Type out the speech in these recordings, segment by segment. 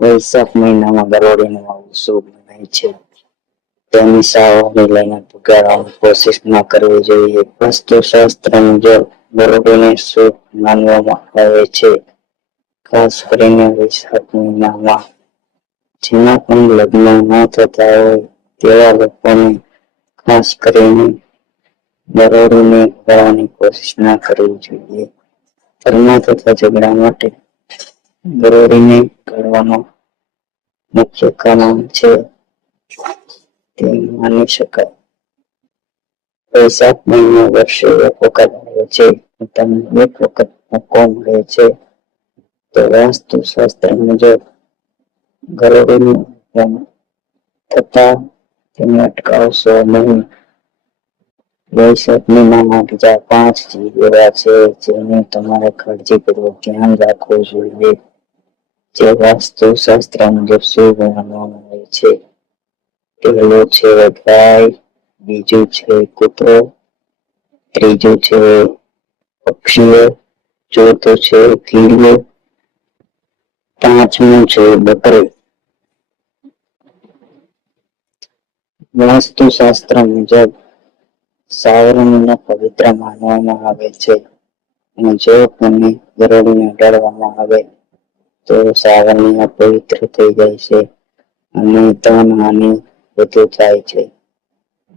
વૈશાખ મહિનામાં ગરોળીનું આવવું શુભ મનાય છે. તેની સાવરણી લઈને પુકારવાની કોશિશ ન કરવી જોઈએ. વાસ્તુશાસ્ત્ર મુજબ ગરોળીને શુભ માનવામાં આવે છે. ખાસ કરીને વૈશાખ મહિનામાં જેના પણ લગ્ન ન થતા હોય તેવા લોકોને ખાસ કરીને ગરોળીને ઉગાડવાની કોશિશ ના કરવી જોઈએ. ઘરમાં થતા ઝઘડા માટે ગરોળીને ઉગાડવાનો મુખ્ય કારણ છે તે માની શકાય. વૈશાખ મહિનો વર્ષે એક વખત આવે છે. તમને એક વખત મોકો મળે છે તો વાસ્તુશાસ્ત્ર મુજબ ગરોળીનું થતા તેને અટકાવશો નહીં. વૈશાખ મહિનામાં બીજા 5 જીવ એવા છે જેને તમારે કાળજીપૂર્વક ધ્યાન રાખવું જોઈએ, જે વાસ્તુશાસ્ત્ર મુજબ શુભ માનવામાં આવે છે. પહેલો છે ગાય, બીજું છે કૂતરો, ત્રીજું છે પક્ષીઓ, ચોથું છે કીડીઓ, પાંચમું છે બકરી. વાસ્તુશાસ્ત્ર મુજબ સાવરણીને પવિત્ર માનવામાં આવે છે અને જો તમે ગરોળીને ઉગાડવામાં આવે તો સાવરણી અપવિત્ર થઈ જાય છે અને ધન હાનિ વધુ થાય છે.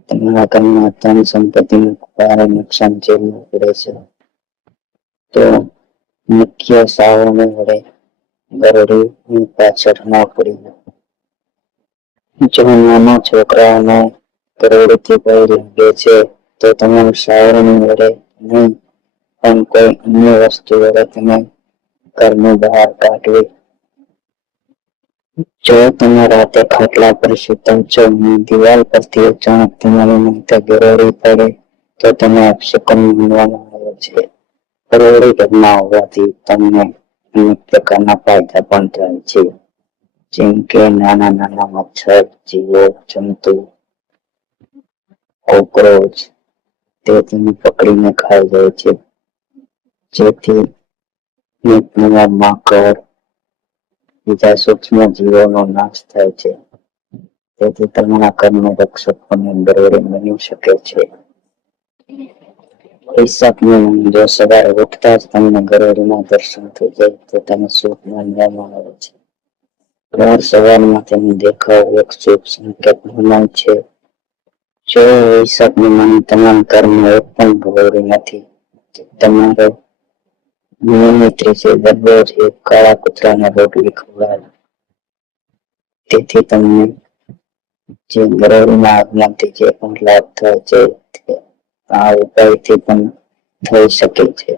તમારા ઘરમાં ધન સંપત્તિનું ભારે નુકસાન ઝેલવું પડે છે. તો મુખ્ય સાવરણી વડે ગરોળીની પાછળ ન પડી. જો નાના છોકરાઓને ગરોળીથી ભય લાગે છે તો તમારું સાવરણી વડે નહીં પણ કોઈ અન્ય વસ્તુ વડે તમે ઘરની બહાર કાઢવી. જો તમે રાતે ખાટલા પર સૂતા છો અને દિવાલ પરથી અચાનક તમારી માથે ગરોળી પડે તો તેને અપશુકન માનવામાં આવે છે. ગરોળી ઘરમાં હોવાથી તમને અનેક પ્રકારના ફાયદા પણ થાય છે, જેમ કે નાના નાના મચ્છર, જીવો, જંતુ, કોકરોચ તે તેને પકડીને ખાઈ જાય છે, જેથી માંકડ બીજા સૂક્ષ્મ જીવોનો નાશ થાય છે. તેથી તમારા ઘરનું રક્ષક પણ ગરોળી બની શકે છે. વૈશાખ મહિનામાં જો સવારે ઉઠતા જ તમને ગરોળીના દર્શન થઈ જાય તો તેને શુભ માનવામાં આવે છે. રોજ સવારમાં તેનો દેખાવ એક શુભ સંકેત મનાય છે. જો વૈશાખ મહિનામાં તમારા ઘરમાં એક પણ ગરોળી નથી, તમારે નિયમિત રીતે દરરોજ એક કાળા કૂતરાને રોટલી ખવડાવવી. તેથી તમને જે ગરોળીના આગમનથી જે પણ લાભ થાય છે તે આ ઉપાયથી પણ થઈ શકે છે.